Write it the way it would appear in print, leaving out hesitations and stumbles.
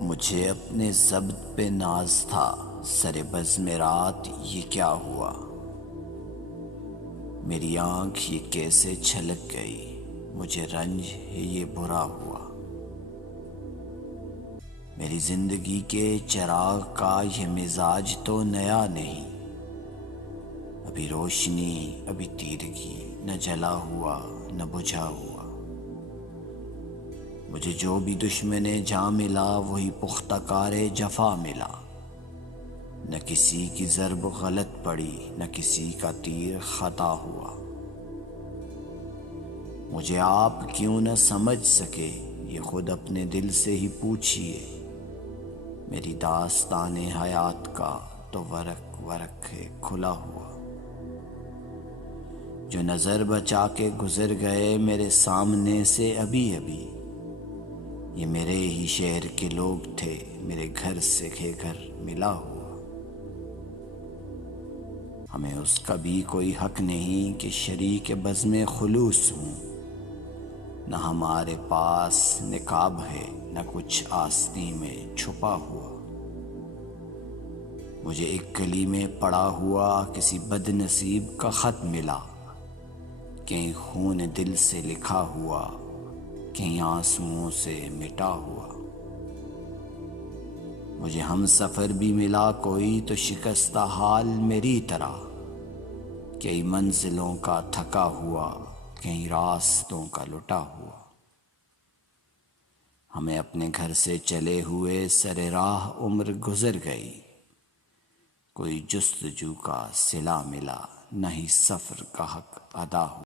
مجھے اپنے ضبط پہ ناز تھا، سر بزم رات یہ کیا ہوا؟ میری آنکھ یہ کیسے چھلک گئی، مجھے رنج ہے یہ برا ہوا۔ میری زندگی کے چراغ کا یہ مزاج تو نیا نہیں، ابھی روشنی ابھی تیرگی، نہ جلا ہوا نہ بجھا ہوا۔ مجھے جو بھی دشمن جاں ملا وہی پختہ کار جفا ملا، نہ کسی کی ضرب غلط پڑی نہ کسی کا تیر خطا ہوا۔ مجھے آپ کیوں نہ سمجھ سکے یہ خود اپنے دل سے ہی پوچھئے، میری داستان حیات کا تو ورق ورق ہے کھلا ہوا۔ جو نظر بچا کے گزر گئے میرے سامنے سے ابھی ابھی، یہ میرے ہی شہر کے لوگ تھے، میرے گھر سے گھر ملا ہوا۔ ہمیں اس کا بھی کوئی حق نہیں کہ شریک بزم خلوص ہوں، نہ ہمارے پاس نقاب ہے نہ کچھ آستین میں چھپا ہوا۔ مجھے ایک گلی میں پڑا ہوا کسی بد نصیب کا خط ملا، کہیں خون دل سے لکھا ہوا کہیں آنسوؤں سے مٹا ہوا۔ مجھے ہم سفر بھی ملا کوئی تو شکستہ حال میری طرح، کئی منزلوں کا تھکا ہوا کہیں راستوں کا لٹا ہوا۔ ہمیں اپنے گھر سے چلے ہوئے سر راہ عمر گزر گئی، کوئی جستجو کا صلہ ملا نہ ہی سفر کا حق ادا ہوا۔